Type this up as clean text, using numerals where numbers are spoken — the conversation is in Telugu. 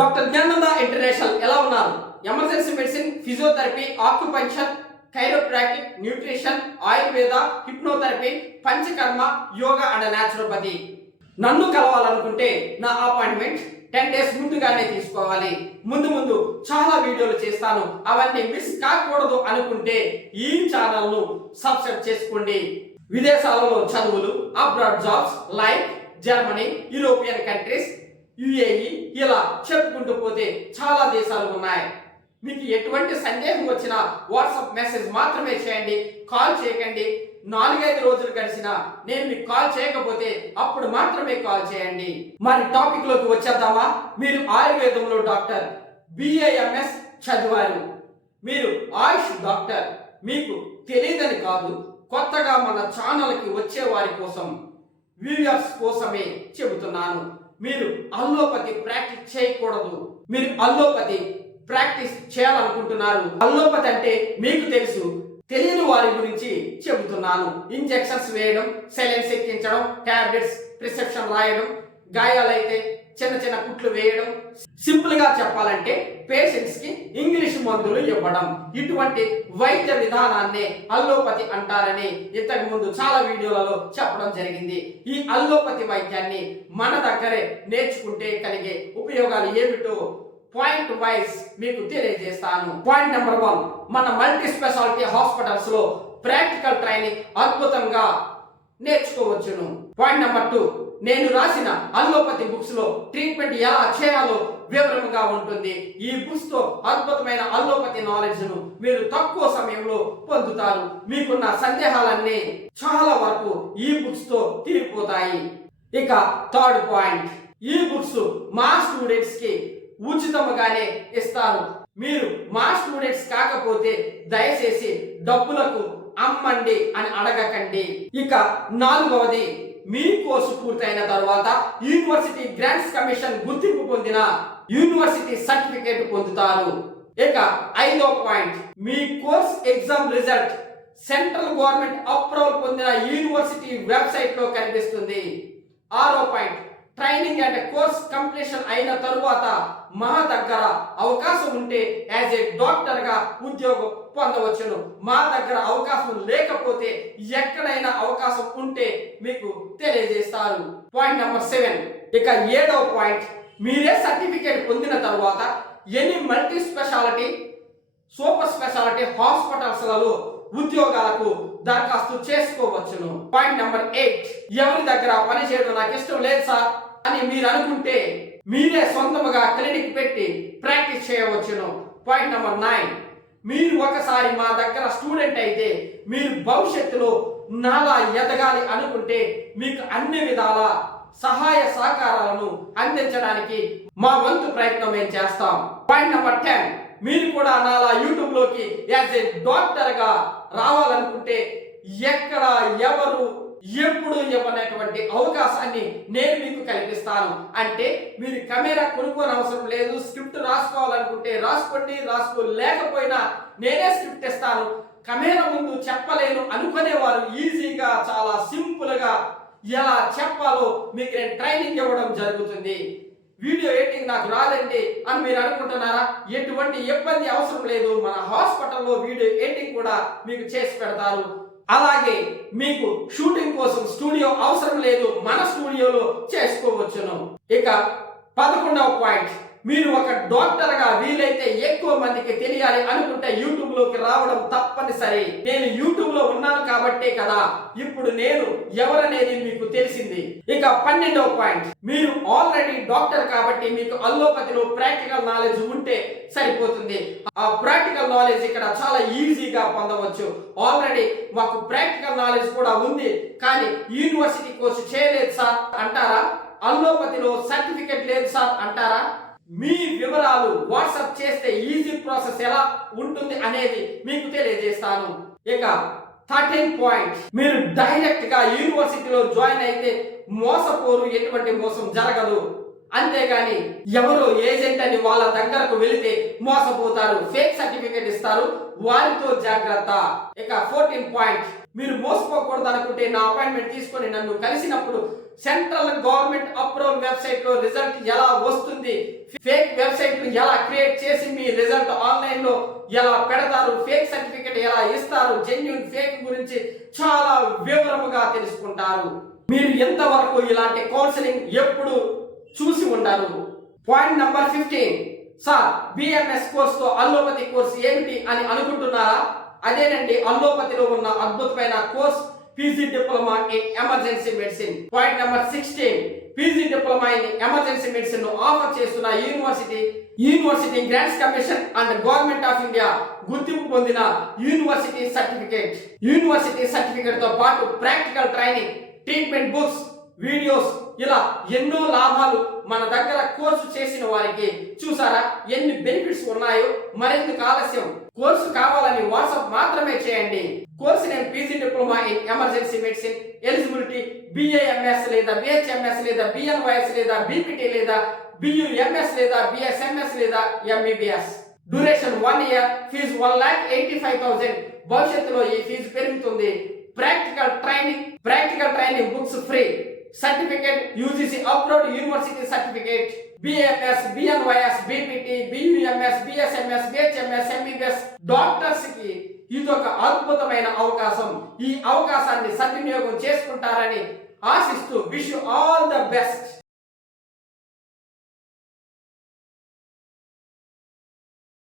డాక్టర్ జ్ఞానంద ఇంటర్నేషనల్ ఎలా ఉన్నారు? Emergency medicine, physiotherapy, acupuncture, chiropractic, nutrition, Ayurveda, hypnotherapy, panchakarma, yoga and naturopathy. నన్ను కలవాలనుకుంటే నా అపాయింట్మెంట్ 10 days ముందుగానే తీసుకోవాలి. ముందు చాలా వీడియోలు చేస్తాను, అవన్నీ మిస్ కాకూడదు అనుకుంటే ఈ ఛానల్ను సబ్స్క్రైబ్ చేసుకోండి. విదేశాలలో చదువులు, abroad jobs like Germany, European countries, UAE ఇలా చెప్పుకుంటూ పోతే చాలా దేశాలు ఉన్నాయి. మీకు ఎటువంటి సందేహం వచ్చినా వాట్సాప్ మెసేజ్ మాత్రమే చేయండి, కాల్ చేయకండి. 4-5 రోజులు గడిచినా నేను మీకు కాల్ చేయకపోతే అప్పుడు మాత్రమే కాల్ చేయండి. మరి టాపిక్ లోకి వచ్చేద్దామా? మీరు ఆయుర్వేదంలో డాక్టర్, బిఏఎంఎస్ చదివారు, మీరు ఆయుష్ డాక్టర్. మీకు తెలియదని కాదు, కొత్తగా మన ఛానల్కి వచ్చే వారి కోసం, వ్యూయర్స్ కోసమే చెబుతున్నాను. మీరు అల్లోపతి ప్రాక్టీస్ చేయకూడదు. మీరు అల్లోపతి ప్రాక్టీస్ చేయాలనుకుంటున్నారు. అల్లోపతి అంటే మీకు తెలుసు, తెలియని వారి గురించి చెబుతున్నాను. ఇంజెక్షన్స్ వేయడం, సెలైన్స్ ఎక్కించడం, టాబ్లెట్స్ ప్రిస్క్రిప్షన్ రాయడం, గాయాలైతే చిన్న కుట్లు వేయడం, సింపుల్ గా చెప్పాలంటే పేషెంట్స్ కి ఇంగ్లీష్ మందులు ఇవ్వడం. ఇటువంటి వైద్య విధానాన్నే అల్లోపతి అంటారని ఇంతకు ముందు చాలా వీడియోలలో చెప్పడం జరిగింది. ఈ అల్లోపతి వైద్యాన్ని మన దగ్గరే నేర్చుకుంటే కలిగే ఉపయోగాలు ఏమిటో పాయింట్ వైజ్ మీకు తెలియజేస్తాను. పాయింట్ నెంబర్ 1, మన మల్టీ స్పెషాలిటీ హాస్పిటల్స్ లో ప్రాక్టికల్ ట్రైనింగ్ అద్భుతంగా నేర్చుకోవచ్చును. పాయింట్ నెంబర్ 2, నేను రాసిన అల్లోపతి బుక్స్ లో ట్రీట్మెంట్ ఎలా చేయాలో వివరంగా ఉంటుంది. ఈ బుక్స్ తో అద్భుతమైన అల్లోపతి నాలెడ్జ్ ను మీరు తక్కువ సమయంలో పొందుతారు. మీకున్న సందేహాలన్నీ చాలా వరకు ఈ బుక్స్ తో తీరిపోతాయి. ఇక థర్డ్ పాయింట్, ఈ బుక్స్ మా స్టూడెంట్స్ కి ఉచితంగానే ఇస్తారు. మీరు మా స్టూడెంట్స్ కాకపోతే దయచేసి డబ్బులకు అమ్మండి అని అడగకండి. ఇక 4వది, మీ కోర్సు పూర్తయిన తర్వాత యూనివర్సిటీ గ్రాంట్స్ కమిషన్ గుర్తింపు పొందిన యూనివర్సిటీ సర్టిఫికేట్ పొందుతారు. ఇక 5వ పాయింట్, మీ course exam result central government approval పొందిన యూనివర్సిటీ వెబ్సైట్ లో కనిపిస్తుంది. 6వ point, training and course completion అయిన తరువాత మా దగ్గర అవకాశం ఉంటే యాజ్ ఏ డాక్టర్ గా ఉద్యోగం పొందవచ్చును. మా దగ్గర అవకాశం లేకపోతే ఎక్కడైనా అవకాశం ఉంటే మీకు తెలియజేస్తారు. పాయింట్ నెంబర్ 7, ఇక 7వ పాయింట్, మీరే సర్టిఫికేట్ పొందిన తర్వాత any multi speciality, super speciality hospitals లలో ఉద్యోగాలకు దరఖాస్తు చేసుకోవచ్చును. పాయింట్ నెంబర్ 8, ఎవరి దగ్గర పని చేయడం నాకు ఇష్టం లేదు సార్ అని మీరు అనుకుంటే మీరే సొంతముగా క్లినిక్ పెట్టి ప్రాక్టీస్ చేయవచ్చును. పాయింట్ నెంబర్ 9, మీరు ఒకసారి మా దగ్గర స్టూడెంట్ అయితే మీరు భవిష్యత్తులో నాలా ఎదగాలి అనుకుంటే మీకు అన్ని విధాల సహాయ సహకారాలను అందించడానికి మా వంతు ప్రయత్నం మేము చేస్తాం. పాయింట్ నెంబర్ 10, మీరు కూడా నాలా యూట్యూబ్ లోకి యాజ్ ఏ డాక్టర్ గా రావాలనుకుంటే ఎక్కడ ఎవరు ఎప్పుడు ఇవ్వనటువంటి అవకాశాన్ని నేను మీకు కల్పిస్తాను. అంటే మీరు కెమెరా కొనుక్కోని అవసరం లేదు. స్క్రిప్ట్ రాసుకోవాలనుకుంటే రాసుకోండి, రాసుకోలేకపోయినా నేనే స్క్రిప్ట్ ఇస్తాను. కెమెరా ముందు చెప్పలేను అనుకునేవారు ఈజీగా, చాలా సింపుల్ గా ఎలా చెప్పాలో మీకు నేను ట్రైనింగ్ ఇవ్వడం జరుగుతుంది. వీడియో ఎడిటింగ్ నాకు రాదండి అని మీరు అనుకుంటున్నారా? ఎటువంటి ఇబ్బంది అవసరం లేదు. మన హాస్పిటల్లో వీడియో ఎడిటింగ్ కూడా మీకు చేసి పెడతారు. అలాగే మీకు షూటింగ్ కోసం స్టూడియో అవసరం లేదు, మన స్టూడియోలో చేసుకోవచ్చును. ఇక 11వ పాయింట్, మీరు ఒక డాక్టర్ గా వీలైతే ఎక్కువ మందికి తెలియాలి అనుకుంటే యూట్యూబ్ లోకి రావడం తప్పనిసరి. నేను యూట్యూబ్ లో ఉన్నాను కాబట్టే కదా ఇప్పుడు నేను ఎవరనేది మీకు తెలిసింది. ఇక 12వ పాయింట్, మీరు ఆల్రెడీ డాక్టర్ కాబట్టి మీకు అల్లోపతిలో ప్రాక్టికల్ నాలెడ్జ్ ఉంటే సరిపోతుంది. ఆ ప్రాక్టికల్ నాలెడ్జ్ ఇక్కడ చాలా ఈజీగా పొందవచ్చు. ఆల్రెడీ మాకు ప్రాక్టికల్ నాలెడ్జ్ కూడా ఉంది కానీ యూనివర్సిటీ కోర్సు చేయలేదు సార్ అంటారా? అల్లోపతిలో సర్టిఫికెట్ లేదు సార్ అంటారా? మీ వివరాలు వాట్సాప్ చేస్తే ఈజీ ప్రాసెస్ ఎలా ఉంటుంది అనేది మీకు తెలియజేస్తాను. ఇక 13 పాయింట్, మీరు డైరెక్ట్ గా యూనివర్సిటీలో జాయిన్ అయితే మోసపోరు, ఎటువంటి మోసం జరగదు. అంతేగాని ఎవరో ఏజెంట్ అని వాళ్ళ దగ్గరకు వెళితే మోసపోతారు, ఫేక్ సర్టిఫికేట్ ఇస్తారు, వారితో జాగ్రత్త. ఇక 14 పాయింట్, మీరు మోసపోకూడదు అనుకుంటే నా అపాయింట్మెంట్ తీసుకొని నన్ను కలిసినప్పుడు సెంట్రల్ గవర్నమెంట్ అప్రూవల్ వెబ్సైట్ లో రిజల్ట్ ఎలా వస్తుంది, ఫేక్ వెబ్సైట్ ఎలా క్రియేట్ చేసి మీ రిజల్ట్ ఆన్లైన్ లో ఎలా పెడతారు, ఫేక్ సర్టిఫికెట్ ఎలా ఇస్తారు, జెన్యూన్ ఫేక్ గురించి చాలా వివరముగా తెలుసుకుంటారు. మీరు ఎంతవరకు ఇలాంటి కౌన్సిలింగ్ ఎప్పుడు చూసి ఉంటారు. పాయింట్ నంబర్ 15, సార్ బిఎంఎస్ కోర్సుతో అల్లోపతి కోర్సు ఏమిటి అని అనుకుంటున్నారా? అదేనండి అల్లోపతిలో ఉన్న అద్భుతమైన course PG diploma in emergency medicine. Point number 16, PG diploma in emergency medicine ను ఆఫర్ చేస్తున్న university grants commission and government of India గుర్తింపు పొందిన యూనివర్సిటీ సర్టిఫికేట్ తో పాటు practical training, treatment books, videos, ఇలా ఎన్నో లాభాలు మన దగ్గర కోర్సు చేసిన వారికి. చూసారా ఎన్ని బెనిఫిట్స్ ఉన్నాయో? మరెందుకు ఆలస్యం? కోర్సు కావాలని వాట్సాప్ మాత్రమే చేయండి. Course name PG diploma in emergency medicine. Eligibility BAMS లేదా BHMS లేదా BNYS లేదా BPT లేదా BUMS లేదా BSMS లేదా MBBS. Duration 1 year. ఫీజు 1,85,000. భవిష్యత్తులో ఈ ఫీజు పెరుగుతుంది. Practical training books free. Certificate UGC approved university certificate. BAMS, BNYS, BPT, BUMS, BSMS, BHMS, MBBS doctors కి ఇదొక అద్భుతమైన అవకాశం. ఈ అవకాశాన్ని సద్వినియోగం చేసుకుంటారని ఆశిస్తూ wish you all the best.